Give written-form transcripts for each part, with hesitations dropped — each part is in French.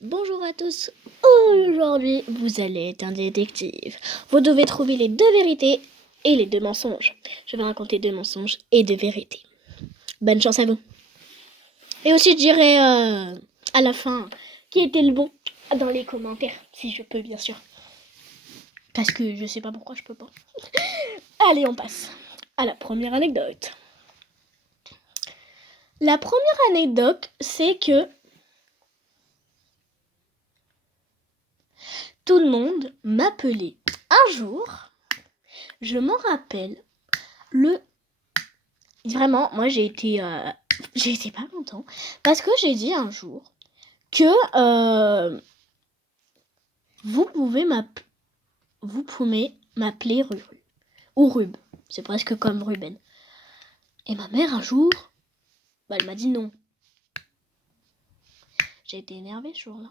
Bonjour à tous, aujourd'hui vous allez être un détective. Vous devez trouver les 2 vérités et les 2 mensonges. Je vais raconter 2 mensonges et 2 vérités. Bonne chance à vous. Et aussi je dirai à la fin qui était le bon dans les commentaires, si je peux bien sûr. Parce que je sais pas pourquoi je peux pas. Allez, on passe à la première anecdote. La première anecdote, c'est que tout le monde m'appelait un jour, je m'en rappelle, Vraiment, moi j'ai été pas content parce que j'ai dit un jour que vous pouvez m'appeler Ruru ou Rub, c'est presque comme Ruben. Et ma mère un jour, elle m'a dit non. J'ai été énervée ce jour-là.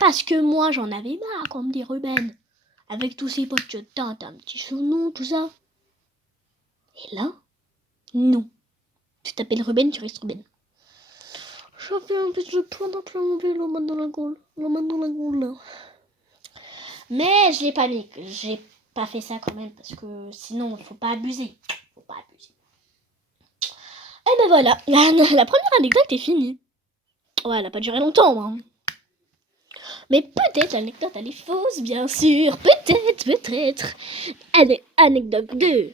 Parce que moi j'en avais marre qu'on me dit Ruben. Avec tous ces potes, t'as un petit surnom, tout ça. Et là, non. Tu t'appelles Ruben, tu restes Ruben. J'avais un petit point d'implomber la main dans la gueule. Là. Mais je l'ai pas mis. J'ai pas fait ça quand même parce que sinon, faut pas abuser. Et ben voilà, la première anecdote est finie. Ouais, elle a pas duré longtemps, hein. Mais peut-être l'anecdote elle est fausse, bien sûr. Peut-être. Allez, anecdote 2.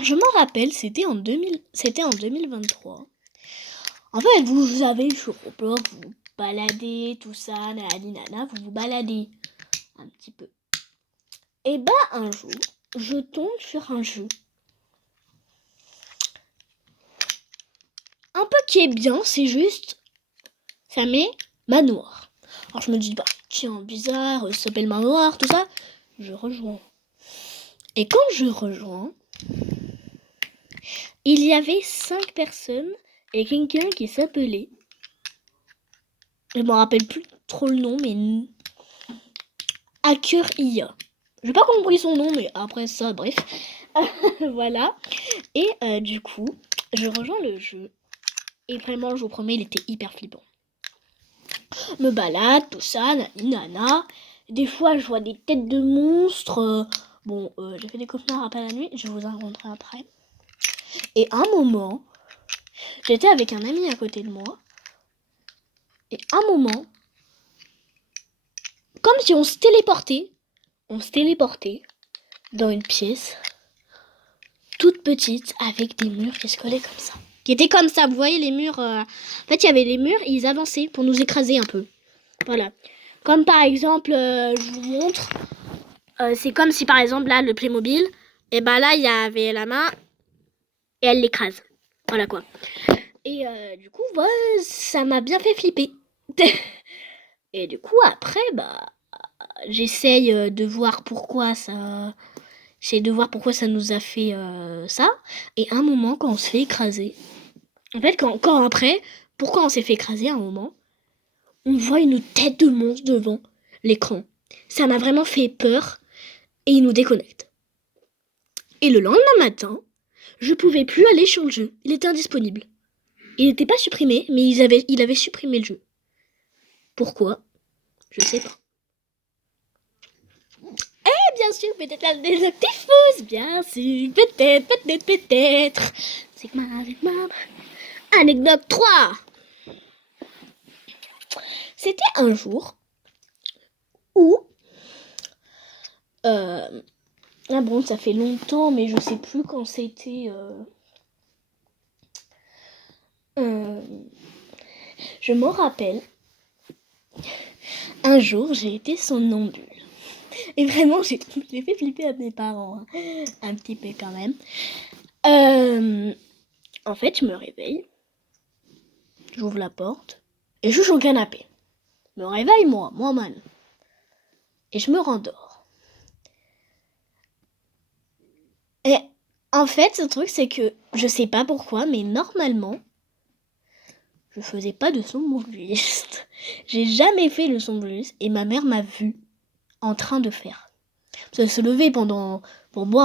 Je m'en rappelle, c'était en 2023. En fait, vous avez sur Roblox, vous baladez, tout ça, nana, vous baladez un petit peu. Et bah un jour, je tombe sur un jeu. Un peu qui est bien, c'est juste, ça met manoir. Alors je me dis, tiens, bizarre, ça s'appelle manoir, tout ça. Je rejoins. Et quand je rejoins, il y avait 5 personnes et quelqu'un qui s'appelait, je me rappelle plus trop le nom, mais Hacker IA. J'ai pas compris son nom, mais après ça, bref. Voilà. Et du coup, je rejoins le jeu. Et vraiment, je vous promets, il était hyper flippant. Me balade, tout ça, nana. Des fois, je vois des têtes de monstres. J'ai fait des cauchemars après la nuit. Je vous en raconterai après. Et à un moment, j'étais avec un ami à côté de moi. Et à un moment, comme si on se téléportait dans une pièce toute petite avec des murs qui se collaient comme ça. Qui étaient comme ça, vous voyez les murs. En fait, il y avait les murs et ils avançaient pour nous écraser un peu. Voilà. Comme par exemple, je vous montre. C'est comme si par exemple là, le Playmobil, et là, il y avait la main et elle l'écrase. Voilà quoi. Et du coup, ça m'a bien fait flipper. Et du coup, après, j'essaye de voir pourquoi ça. J'essaye de voir pourquoi ça nous a fait ça. Et à un moment, quand on se fait écraser. En fait, quand après, pourquoi on s'est fait écraser à un moment, on voit une tête de monstre devant l'écran. Ça m'a vraiment fait peur. Et il nous déconnecte. Et le lendemain matin, je pouvais plus aller sur le jeu. Il était indisponible. Il n'était pas supprimé, mais il avait supprimé le jeu. Pourquoi ? Je sais pas. Et bien sûr, peut-être la anecdote est fausse, bien sûr, peut-être. C'est ma anecdote 3. C'était un jour où ça fait longtemps, mais je sais plus quand c'était. Je m'en rappelle. Un jour, j'ai été somnambule. Et vraiment, j'ai fait flipper à mes parents. Hein. Un petit peu quand même. En fait, je me réveille. J'ouvre la porte. Et je suis sur le canapé. Je me réveille, moi, man. Et je me rendors. Et en fait, ce truc, c'est que je sais pas pourquoi, mais normalement, je faisais pas de somnambuliste. J'ai jamais fait le somnambuliste et ma mère m'a vu en train de faire. Ça se levait pour boire